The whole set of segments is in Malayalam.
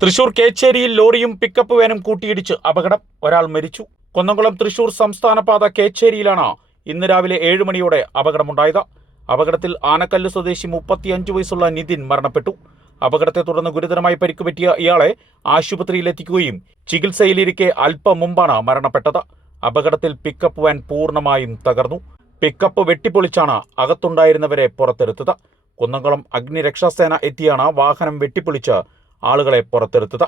തൃശൂർ കേച്ചേരിയിൽ ലോറിയും പിക്കപ്പ് വാനും കൂട്ടിയിടിച്ച് അപകടം. ഒരാൾ മരിച്ചു. കുന്നംകുളം തൃശൂർ സംസ്ഥാനപാത കേച്ചേരിയിലാണ് ഇന്ന് രാവിലെ 7 മണിയോടെ അപകടമുണ്ടായത്. അപകടത്തിൽ ആനക്കല്ല് സ്വദേശി 35 വയസ്സുള്ള നിതിൻ മരണപ്പെട്ടു. അപകടത്തെ തുടർന്ന് ഗുരുതരമായി പരിക്കുപറ്റിയ ഇയാളെ ആശുപത്രിയിലെത്തിക്കുകയും ചികിത്സയിലിരിക്കെ അല്പം മുമ്പാണ് മരണപ്പെട്ടത്. അപകടത്തിൽ പിക്കപ്പ് വാൻ പൂർണ്ണമായും തകർന്നു. പിക്കപ്പ് വെട്ടിപ്പൊളിച്ചാണ് അകത്തുണ്ടായിരുന്നവരെ പുറത്തെടുത്തത്. കുന്നംകുളം അഗ്നിരക്ഷാസേന എത്തിയാണ് വാഹനം വെട്ടിപ്പൊളിച്ച് ആളുകളെ പുറത്തെടുത്തത്.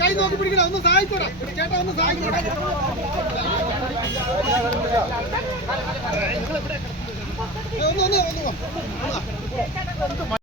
കൈ നോക്കി പിടിക്കണം. ഒന്ന് സഹായിക്കൂടാ ചേട്ടാ, ഒന്ന് സഹായിക്കൂടാ. ഒന്ന്